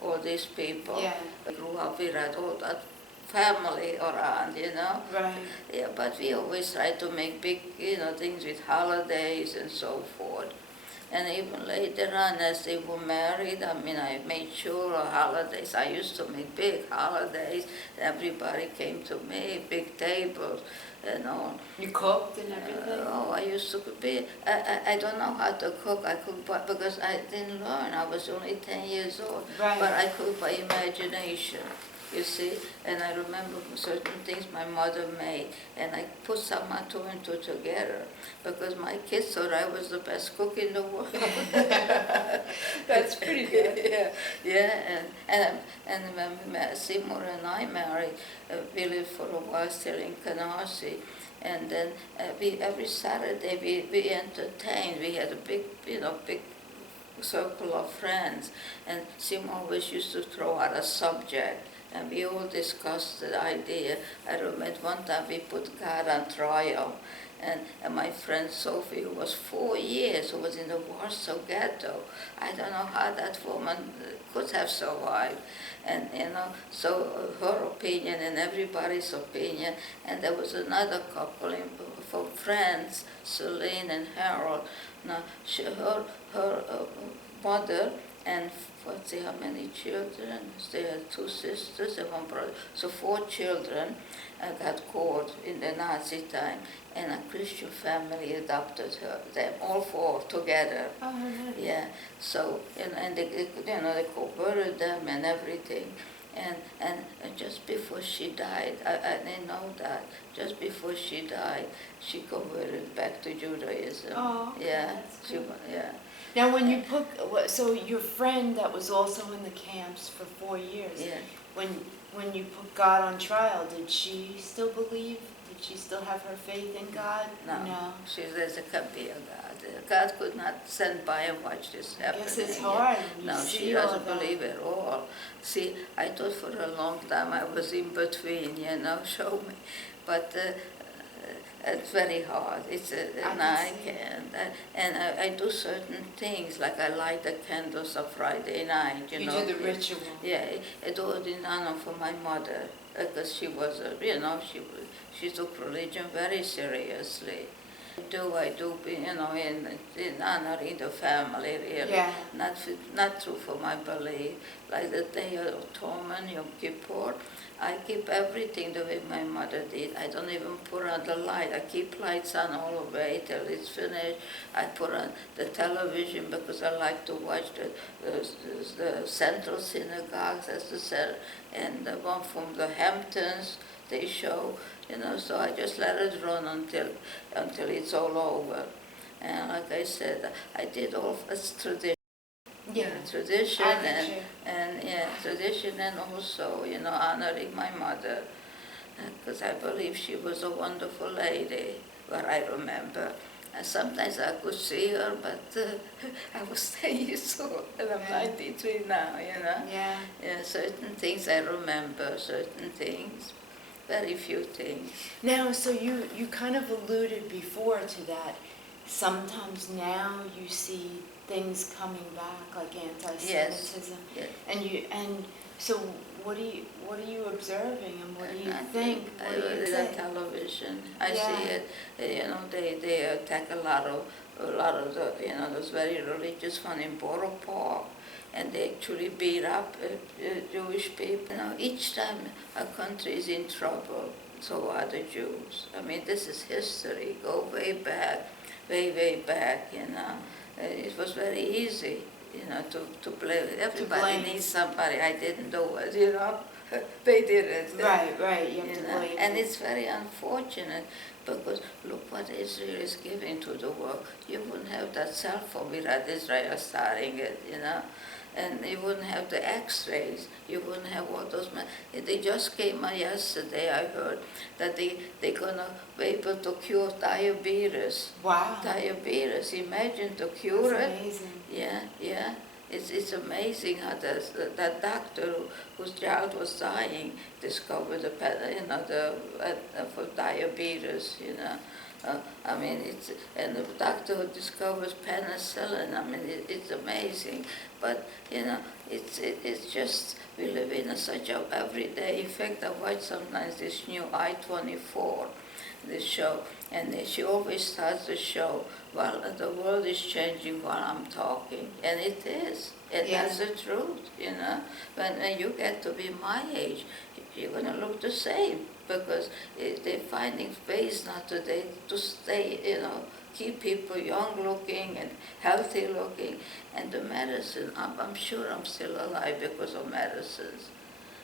all these people. Yeah. We grew up, we had all that family around. Right. Yeah, but we always try to make big, things with holidays and so forth. And even later on, as they were married, I made sure holidays. I used to make big holidays. Everybody came to me, big tables, and all. You cooked and everything? I used to be. I don't know how to cook. I cooked because I didn't learn. I was only 10 years old. Right. But I cooked by imagination. You see, and I remember certain things my mother made, and I put some two and two together, because my kids thought I was the best cook in the world. That's pretty good. Yeah, and when Seymour and I married, we lived for a while still in Canarsie, and then every Saturday we entertained. We had a big circle of friends, and Seymour always used to throw out a subject, and we all discussed the idea. I remember one time we put God on trial, and my friend Sophie, who was 4 years, who was in the Warsaw Ghetto, I don't know how that woman could have survived. And so her opinion and everybody's opinion, and there was another couple from France, Celine and Harold. Now, her mother and let's see how many children. They had 2 sisters and 1 brother. So 4 children got caught in the Nazi time, and a Christian family adopted them, all 4 together. Oh, nice. Yeah. So and they converted them and everything. And just before she died, I didn't know that. Just before she died, she converted back to Judaism. Oh, okay, yeah. that's She, good. yeah. Now, when you so your friend that was also in the camps for 4 years, Yeah. when you put God on trial, did she still believe? Did she still have her faith in God? No. She says there can't be a God. God could not stand by and watch this happening. I guess it's hard. When you No, see she all doesn't that. believe at all. See, I thought for a long time I was in between, show me. But it's very hard. I can't. And I do certain things, like I light the candles on Friday night, You do the ritual. Yeah, I do it in honor for my mother, because she was, she took religion very seriously. I do, in honoring the family, really. Yeah. Not true for my belief. Like the Day of Atonement, Yom Kippur, I keep everything the way my mother did. I don't even put on the light. I keep lights on all the way till it's finished. I put on the television because I like to watch the Central Synagogues, and the one from the Hamptons, they show, so I just let it run until it's all over. And like I said, I did all as tradition. Yeah. Tradition I get you. and tradition, and also, honoring my mother, because I believe she was a wonderful lady, what I remember. And sometimes I could see her, but I was 10 years old, and I'm 93 now, Yeah. Yeah, certain things I remember, certain things, very few things. Now, so you kind of alluded before to that. Sometimes now you see things coming back, like anti-Semitism. Yes. And so what are you observing, and what do you think? I What do you read on think? television. I Yeah. see it. They attack a lot of the those very religious one in Borough Park, and they actually beat up Jewish people. Each time a country is in trouble, so are the Jews. I mean, this is history. Go way back, way back. It was very easy, to blame. Everybody needs somebody. I didn't do it, They did it. Right. You have to blame. And it's very unfortunate, because look what Israel is giving to the world. You wouldn't have that cell phone without Israel starting it, And you wouldn't have the X-rays. You wouldn't have all those. They just came out yesterday, I heard, that they're going to be able to cure diabetes. Wow. Diabetes, imagine to cure That's it. amazing. Yeah. it's amazing how that doctor whose child was dying discovered for diabetes, I mean, and the doctor who discovers penicillin, I mean, it's amazing. But, it's just, we live in such a everyday. In fact, I watch sometimes this new I-24, this show, and she always starts the show, well, the world is changing while I'm talking, and it is. And that's the truth, When you get to be my age, you're going to look the same, because they're finding ways now today to stay, keep people young looking and healthy looking. And the medicine, I'm sure I'm still alive because of medicines.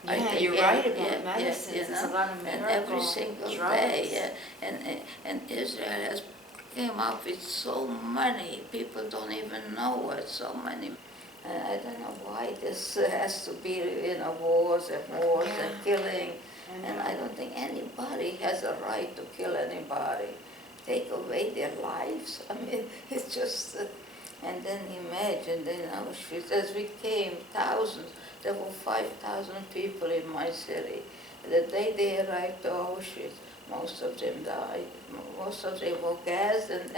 Yeah, you're right about medicines. There's a lot of and miracle every single drugs. day, and Israel has came up with so many. People don't even know it. So many. And I don't know why this has to be, wars and killing. And I don't think anybody has a right to kill anybody, take away their lives. I mean, it's just. And then imagine, Auschwitz, as we came, thousands. There were 5,000 people in my city. The day they arrived to Auschwitz, most of them died. Most of them were gassed, and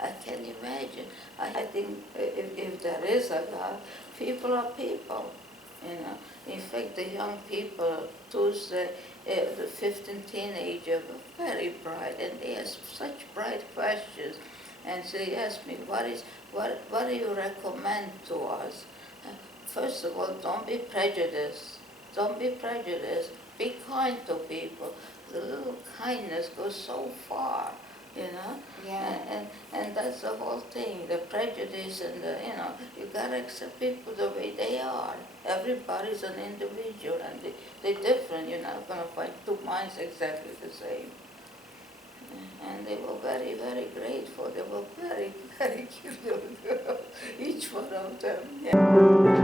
I can imagine. I think if there is a God, people are people, In fact, the young people, Tuesday, the 15 teenagers were very bright, and they asked such bright questions. And they asked me, what do you recommend to us? First of all, don't be prejudiced. Don't be prejudiced. Be kind to people. The little kindness goes so far, Yeah. And that's the whole thing. The prejudice and you gotta accept people the way they are. Everybody's an individual, and they're different. You're not gonna find two minds exactly the same. And they were very, very grateful. They were very, very cute, each one of them. Yeah.